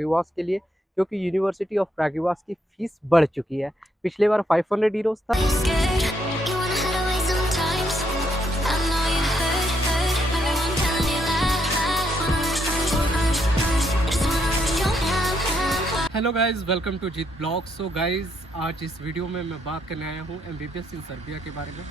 प्रागविवास के लिए, क्योंकि यूनिवर्सिटी ऑफ प्रागविवास की फीस बढ़ चुकी है। पिछले बार 500 यूरोस था। Hello guys, welcome to Jeet blog. So guys, आज इस वीडियो में मैं बात करने आया हूँ एमबीबीएस इन सर्बिया के बारे में।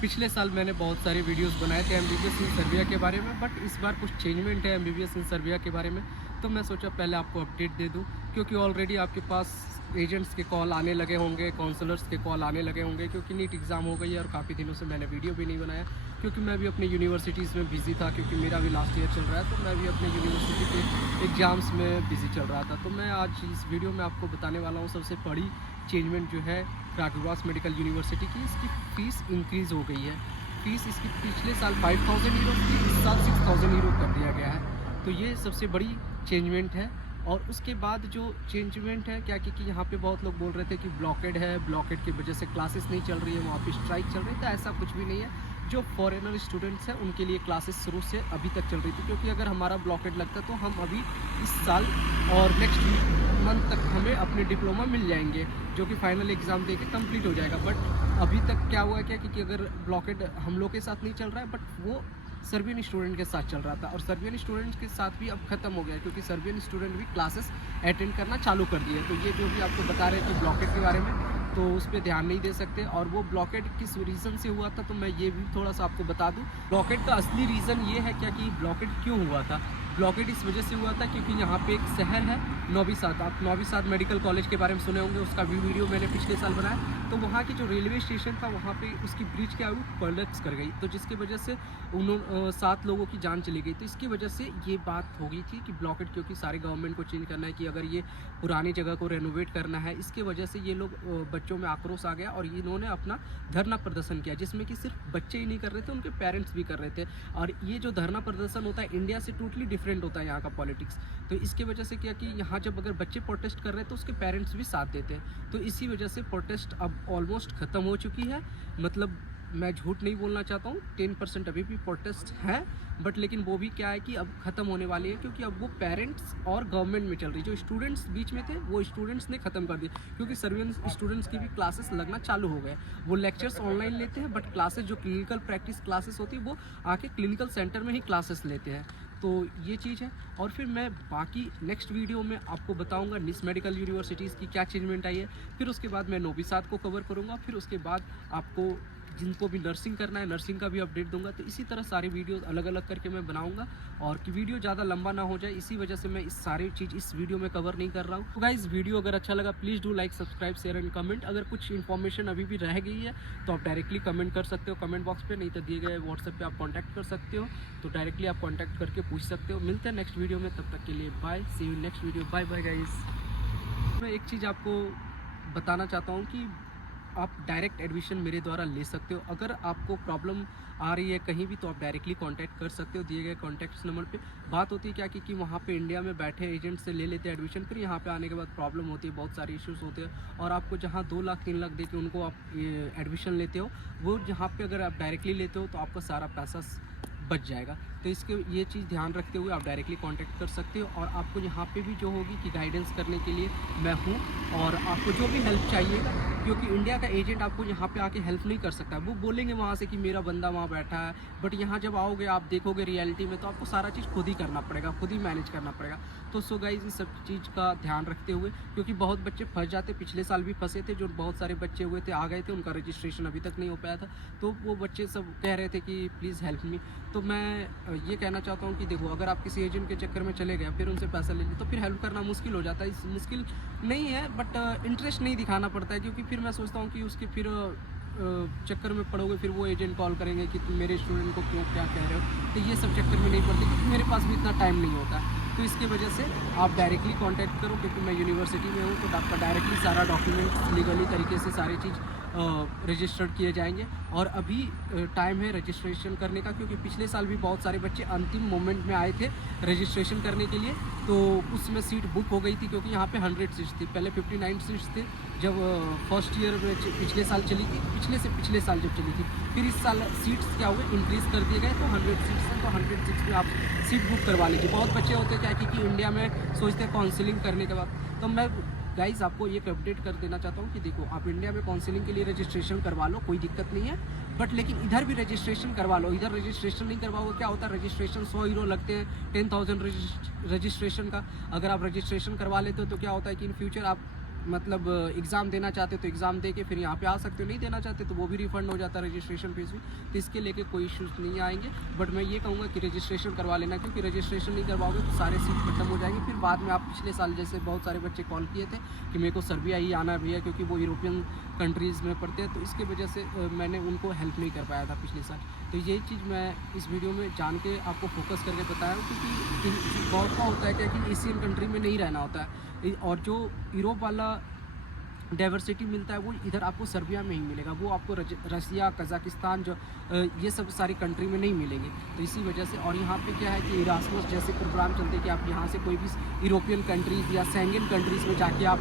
पिछले साल मैंने बहुत सारे वीडियोस बनाए थे एमबीबीएस इन सर्बिया के बारे में, बट इस बार कुछ चेंजमेंट है एमबीबीएस इन सर्बिया के बारे में, तो मैं सोचा पहले आपको अपडेट दे दूँ, क्योंकि ऑलरेडी आपके पास एजेंट्स के कॉल आने लगे होंगे, काउंसलर्स के कॉल आने लगे होंगे, क्योंकि नीट एग्ज़ाम हो गई है और काफ़ी दिनों से मैंने वीडियो भी नहीं बनाया, क्योंकि मैं भी अपनी यूनिवर्सिटीज़ में बिज़ी था, क्योंकि मेरा भी लास्ट ईयर चल रहा है, तो मैं भी अपने यूनिवर्सिटी के एग्ज़ाम्स में बिज़ी चल रहा था। तो मैं आज इस वीडियो में आपको बताने वाला हूँ सबसे बड़ी चेंजमेंट जो है प्रागविवास मेडिकल यूनिवर्सिटी की। इसकी फ़ीस इंक्रीज़ हो गई है। फ़ीस इसकी पिछले साल 5000 यूरो थी, इस साल 6000 यूरो कर दिया गया है। तो ये सबसे बड़ी चेंजमेंट है। और उसके बाद जो चेंजमेंट है क्या कि यहाँ पे बहुत लोग बोल रहे थे कि ब्लॉकेड है, ब्लॉकेड की वजह से क्लासेस नहीं चल रही है, वहाँ पे स्ट्राइक चल रही है। तो ऐसा कुछ भी नहीं है। जो फॉरेनर स्टूडेंट्स हैं उनके लिए क्लासेस शुरू से अभी तक चल रही थी, क्योंकि अगर हमारा ब्लॉकेड लगता तो हम अभी इस साल और नेक्स्ट मंथ तक हमें अपने डिप्लोमा मिल जाएंगे, जो कि फाइनल एग्ज़ाम दे के कम्प्लीट हो जाएगा। बट अभी तक क्या हुआ क्या कि अगर ब्लॉकेड हम लोग के साथ नहीं चल रहा है, बट वो सर्बियन स्टूडेंट के साथ चल रहा था, और सर्बियन स्टूडेंट्स के साथ भी अब ख़त्म हो गया, क्योंकि सर्बियन स्टूडेंट भी क्लासेस अटेंड करना चालू कर दिए। तो ये जो भी आपको बता रहे थे ब्लॉकेड के बारे में, तो उस पर ध्यान नहीं दे सकते। और वो ब्लॉकेड किस रीज़न से हुआ था, तो मैं ये भी थोड़ा सा आपको बता दूं। ब्लॉकेड का असली रीज़न ये है क्या कि ब्लॉकेड क्यों हुआ था। ब्लॉकेड इस वजह से हुआ था क्योंकि यहाँ पे एक शहर है नौबी साद। आप नौबी साद मेडिकल कॉलेज के बारे में सुने होंगे, उसका भी वीडियो मैंने पिछले साल बनाया। तो वहाँ की जो रेलवे स्टेशन था, वहाँ पे उसकी ब्रिज के आगे कोलैप्स कर गई, तो जिसकी वजह से 7 लोगों की जान चली गई। तो इसकी वजह से ये बात हो गई थी कि ब्लॉकेड, क्योंकि सारे गवर्नमेंट को चेंज करना है कि अगर ये पुरानी जगह को रेनोवेट करना है, इसके वजह से ये लोग बच्चों में आक्रोश आ गया और इन्होंने अपना धरना प्रदर्शन किया, जिसमें कि सिर्फ बच्चे ही नहीं कर रहे थे, उनके पेरेंट्स भी कर रहे थे। और ये जो धरना प्रदर्शन होता है इंडिया से टोटली डिफरेंट होता है यहाँ का पॉलिटिक्स। तो इसकी वजह से क्या कि यहाँ जब अगर बच्चे प्रोटेस्ट कर रहे हैं तो उसके पेरेंट्स भी साथ देते हैं। तो इसी वजह से प्रोटेस्ट अब ऑलमोस्ट ख़त्म हो चुकी है। मतलब मैं झूठ नहीं बोलना चाहता हूँ, 10% अभी भी प्रोटेस्ट है, बट लेकिन वो भी क्या है कि अब ख़त्म होने वाली है, क्योंकि अब वो पेरेंट्स और गवर्नमेंट में चल रही। जो स्टूडेंट्स बीच में थे वो स्टूडेंट्स ने ख़त्म कर दिया, क्योंकि सर्बियन स्टूडेंट्स की भी क्लासेस लगना चालू हो गए। वो लेक्चर्स ऑनलाइन लेते हैं, बट क्लासेस जो क्लिनिकल प्रैक्टिस क्लासेस होती है वो आके क्लिनिकल सेंटर में ही क्लासेस लेते हैं। तो ये चीज़ है। और फिर मैं बाकी नेक्स्ट वीडियो में आपको बताऊंगा निस मेडिकल यूनिवर्सिटीज़ की क्या चेंजमेंट आई है। फिर उसके बाद मैं नौबी साद को कवर करूंगा। फिर उसके बाद आपको जिनको भी नर्सिंग करना है नर्सिंग का भी अपडेट दूंगा। तो इसी तरह सारी वीडियोस अलग अलग करके मैं बनाऊंगा, और कि वीडियो ज़्यादा लंबा ना हो जाए, इसी वजह से मैं इस सारी चीज़ इस वीडियो में कवर नहीं कर रहा हूँ। तो गाइस, वीडियो अगर अच्छा लगा please do like, subscribe, share and comment. अगर कुछ इन्फॉर्मेशन अभी भी रह गई है तो आप डायरेक्टली कमेंट कर सकते हो कमेंट बॉक्स पे, नहीं तो दिए गए व्हाट्सएप पे आप कॉन्टैक्ट कर सकते हो। तो डायरेक्टली आप कॉन्टैक्ट करके पूछ सकते हो। मिलते हैं नेक्स्ट वीडियो में, तब तक के लिए bye, see you next video, bye bye guys. मैं एक चीज़ आपको बताना चाहता हूँ कि आप डायरेक्ट एडमिशन मेरे द्वारा ले सकते हो। अगर आपको प्रॉब्लम आ रही है कहीं भी तो आप डायरेक्टली कांटेक्ट कर सकते हो दिए गए कॉन्टैक्ट नंबर पे। बात होती है क्या कि वहाँ पे इंडिया में बैठे एजेंट से ले लेते हैं एडमिशन, फिर यहाँ पे आने के बाद प्रॉब्लम होती है, बहुत सारे इश्यूज़ होते हैं, और आपको जहाँ 2 लाख 3 लाख दे के उनको आप एडमिशन लेते हो, वो जहाँ पे अगर आप डायरेक्टली लेते हो तो आपका सारा पैसा बच जाएगा। तो इसके ये चीज़ ध्यान रखते हुए आप डायरेक्टली कांटेक्ट कर सकते हो। और आपको यहाँ पे भी जो होगी कि गाइडेंस करने के लिए मैं हूँ, और आपको जो भी हेल्प चाहिएगा, क्योंकि इंडिया का एजेंट आपको यहाँ पे आके हेल्प नहीं कर सकता। वो बोलेंगे वहाँ से कि मेरा बंदा वहाँ बैठा है, बट यहाँ जब आओगे आप देखोगे रियलिटी में, तो आपको सारा चीज़ खुद ही करना पड़ेगा, खुद ही मैनेज करना पड़ेगा। तो सो गाइज, इस सब चीज़ का ध्यान रखते हुए, क्योंकि बहुत बच्चे फंस जाते, पिछले साल भी फंसे थे, जो बहुत सारे बच्चे हुए थे आ गए थे, उनका रजिस्ट्रेशन अभी तक नहीं हो पाया था, तो वो बच्चे सब कह रहे थे कि प्लीज़ हेल्प मी। तो मैं ये कहना चाहता हूँ कि देखो, अगर आप किसी एजेंट के चक्कर में चले गए, फिर उनसे पैसा ले लिए, तो फिर हेल्प करना मुश्किल हो जाता है। इस मुश्किल नहीं है, बट इंटरेस्ट नहीं दिखाना पड़ता है, क्योंकि फिर मैं सोचता हूँ कि उसके फिर चक्कर में पड़ोगे, फिर वो एजेंट कॉल करेंगे कि तुम मेरे स्टूडेंट को क्यों क्या कह रहे हो। तो ये सब चक्कर में नहीं पड़ते, क्योंकि मेरे पास भी इतना टाइम नहीं होता। तो इसकी वजह से आप डायरेक्टली कांटेक्ट करो, क्योंकि मैं यूनिवर्सिटी में हूँ, तो आपका डायरेक्टली सारा डॉक्यूमेंट लीगली तरीके से सारी चीज़ रजिस्टर्ड किए जाएंगे। और अभी टाइम है रजिस्ट्रेशन करने का, क्योंकि पिछले साल भी बहुत सारे बच्चे अंतिम मोमेंट में आए थे रजिस्ट्रेशन करने के लिए, तो उसमें सीट बुक हो गई थी, क्योंकि यहाँ पे 100 सीट्स थी। पहले 59 सीट्स थे जब फर्स्ट ईयर में पिछले साल चली थी, पिछले से पिछले साल जब चली थी। फिर इस साल सीट्स क्या हुए, इंक्रीज़ कर दिए गए, तो 100 सीट्स हैं, तो 100 सीट्स में आप सीट बुक करवा लीजिए। बहुत बच्चे होते हैं क्या कि इंडिया में सोचते हैं काउंसलिंग करने के बाद, तो मैं गाइज़ आपको एक अपडेट कर देना चाहता हूँ कि देखो, आप इंडिया में काउंसलिंग के लिए रजिस्ट्रेशन करवा लो, कोई दिक्कत नहीं है, बट लेकिन इधर भी रजिस्ट्रेशन करवा लो। इधर रजिस्ट्रेशन नहीं करवाओगे, क्या होता है, रजिस्ट्रेशन 100 यूरो लगते हैं, 10,000 रजिस्ट्रेशन का। अगर आप रजिस्ट्रेशन करवा लेते हो तो क्या होता है कि इन फ्यूचर आप मतलब एग्ज़ाम देना चाहते हो तो एग्ज़ाम दे के फिर यहाँ पे आ सकते हो, नहीं देना चाहते तो वो भी रिफ़ंड हो जाता है रजिस्ट्रेशन फीस भी। तो इसके लेके कोई इश्यूज़ नहीं आएंगे, बट मैं ये कहूँगा कि रजिस्ट्रेशन करवा लेना, क्योंकि रजिस्ट्रेशन नहीं करवाओगे तो सारे सीट खत्म हो जाएंगे। फिर बाद में आप पिछले साल जैसे बहुत सारे बच्चे कॉल किए थे कि मेरे को सर्बिया ही आना है भैया, क्योंकि वो यूरोपियन कंट्रीज़ में पढ़ते हैं, तो इसकी वजह से मैंने उनको हेल्प नहीं कर पाया था पिछले साल। तो यही चीज़ मैं इस वीडियो में जान के आपको फोकस करके बताया हूँ, क्योंकि बहुत का होता है क्या कि एशियन कंट्री में नहीं रहना होता है, और जो यूरोप वाला डाइवर्सिटी मिलता है वो इधर आपको सर्बिया में ही मिलेगा, वो आपको रसिया, कज़ाकिस्तान, जो ये सब सारी कंट्री में नहीं मिलेंगे। तो इसी वजह से, और यहाँ पे क्या है कि इरास्मस जैसे प्रोग्राम चलते हैं कि आप यहाँ से कोई भी यूरोपियन कंट्रीज़ या सेंगन कंट्रीज़ में जाके आप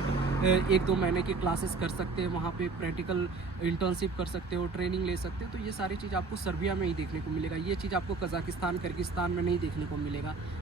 1-2 महीने की क्लासेस कर सकते हैं, वहाँ पे प्रैक्टिकल इंटर्नशिप कर सकते हो, ट्रेनिंग ले सकते हो। तो ये सारी चीज़ आपको सर्बिया में ही देखने को मिलेगा, ये चीज़ आपको कज़ाकिस्तान, किर्गिस्तान में नहीं देखने को मिलेगा।